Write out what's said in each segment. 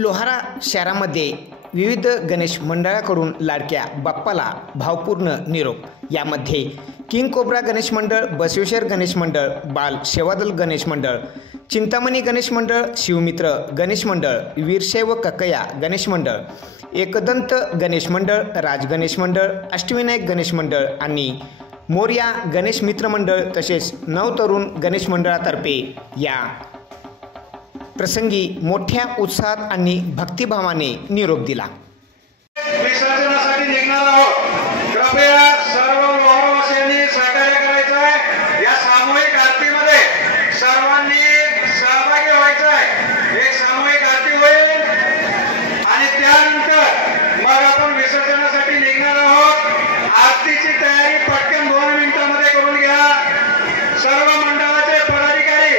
लोहारा शहरामध्ये विविध गणेश मंडळाकडून लाडक्या बाप्पाला भावपूर्ण निरोप। यामध्ये किंग कोब्रा गणेश मंडळ, बसवेश्वर गणेश मंडळ, बाल सेवादल गणेश मंडळ, चिंतामणी गणेश मंडळ, शिवमित्र गणेश मंडळ, वीरशैव कक्कया गणेश मंडळ, एकदंत गणेश मंडळ, राज गणेश मंडळ, अष्टविनायक गणेश मंडळ आणि मोरया गणेश मित्र मंडळ तसेच नवतरुण गणेश मंडळातर्फे या प्रसंगी मोठ्या उत्साहात आणि भक्तिभावाने निरोप दिला। विसर्जनासाठी निघणार आहोत। कृपया सर्व लोहारवासियांनी सहकार्य करायचं आहे। या सामूहिक आरतीमध्ये सर्वांनी सहभागी व्हायचं आहे। एक सामूहिक आरती होईल आणि त्यानंतर मग आपण विसर्जनासाठी निघणार आहोत। आरतीची तयारी पटकन 2 मिनिटांमध्ये करून घ्या। सर्व मंडळाचे पदाधिकारी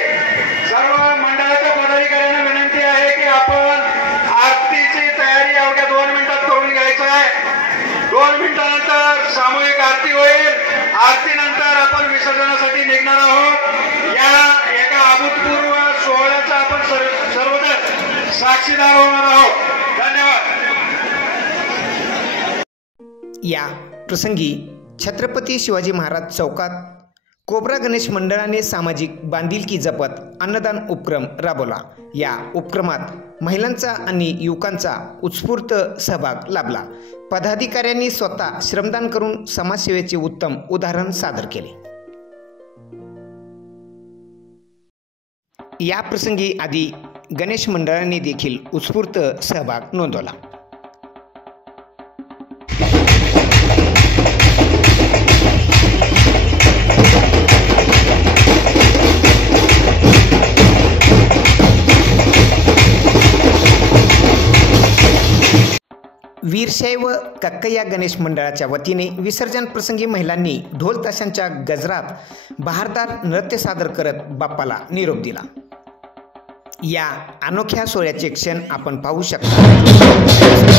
पदाधिकाऱ्यांना विनंती आहे की आपण आरतीची तयारी अवघ्या 2 मिनिटात करून घ्यायचं आहे। 2 मिनिटानंतर सामूहिक आरती होईल। आरतीनंतर आपण विसर्जनासाठी निघणार आहोत। या एका अभूतपूर्व सोहळ्याचा आपण सर्वजण साक्षीदार होणार आहोत। धन्यवाद। या प्रसंगी छत्रपती शिवाजी महाराज चौकात कोब्रा गणेश मंडळाने सामाजिक बांधिलकी जपत अन्नदान उपक्रम राबवला। या उपक्रमात महिलांचा आणि युवकांचा उत्स्फूर्त सहभाग लाभला। पदाधिकाऱ्यांनी स्वतः श्रमदान करून समाजसेवेचे उत्तम उदाहरण सादर केले। या प्रसंगी आदी गणेश मंडळाने देखील उत्स्फूर्त सहभाग नोंदवला। वीरशैव कक्कया गणेश मंडळाच्या वतीने विसर्जन प्रसंगी महिलांनी ढोल ताशांच्या गजरात बहारदार नृत्य सादर करत बाप्पाला निरोप दिला। या अनोख्या सोहळ्याचे क्षण आपण पाहू शकता।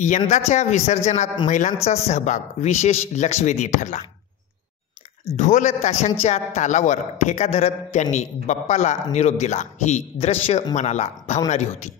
यंदाच्या विसर्जनात महिलांचा सहभाग विशेष लक्षवेधी ठरला। ढोल ताशांच्या तालावर ठेका धरत त्यांनी बाप्पाला निरोप दिला। ही दृश्य मनाला भावणारी होती।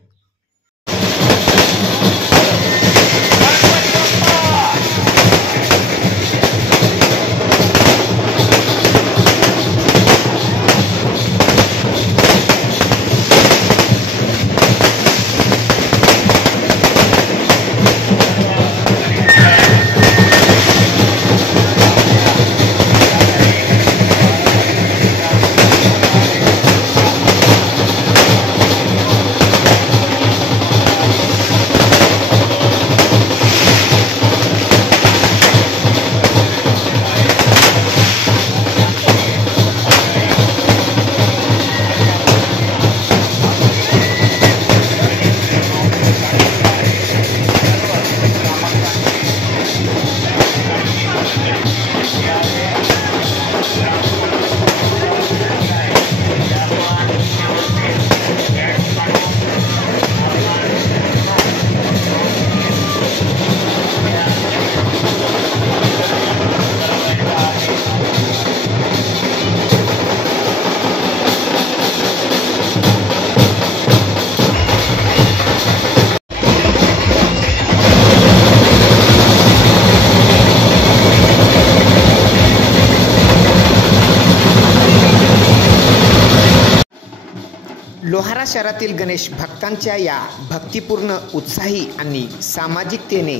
लोहारा शहरातील गणेश भक्तांच्या या भक्तिपूर्ण, उत्साही आणि सामाजिकतेने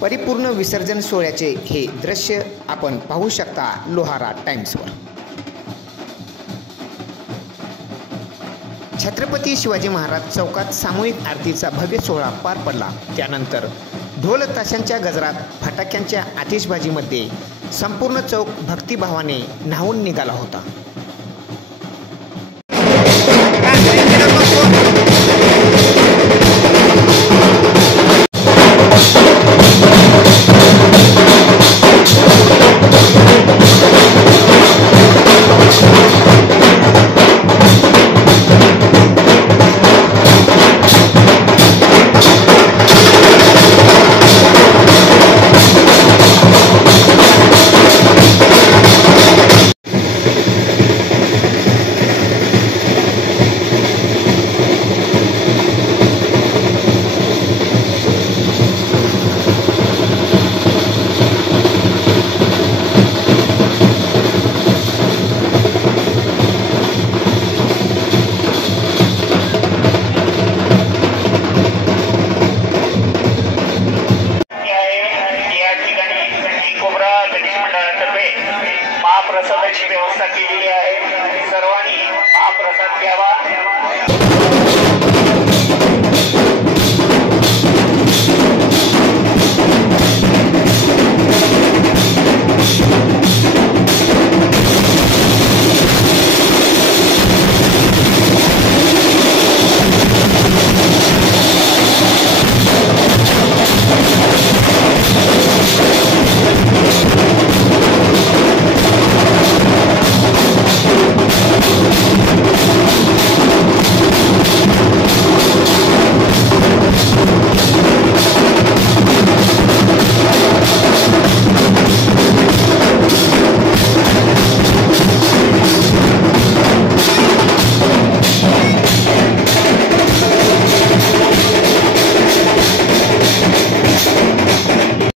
परिपूर्ण विसर्जन सोहळ्याचे हे दृश्य आपण पाहू शकता लोहारा टाइम्सवर। छत्रपती शिवाजी महाराज चौकात सामूहिक आरतीचा भव्य सोहळा पार पडला। त्यानंतर ढोल ताशांच्या गजरात, फटाक्यांच्या आतिषबाजीमध्ये संपूर्ण चौक भक्तिभावाने न्हावून निघाला होता। महाप्रसादाची व्यवस्था केलेली आहे। सर्वांनी महाप्रसाद घ्यावा।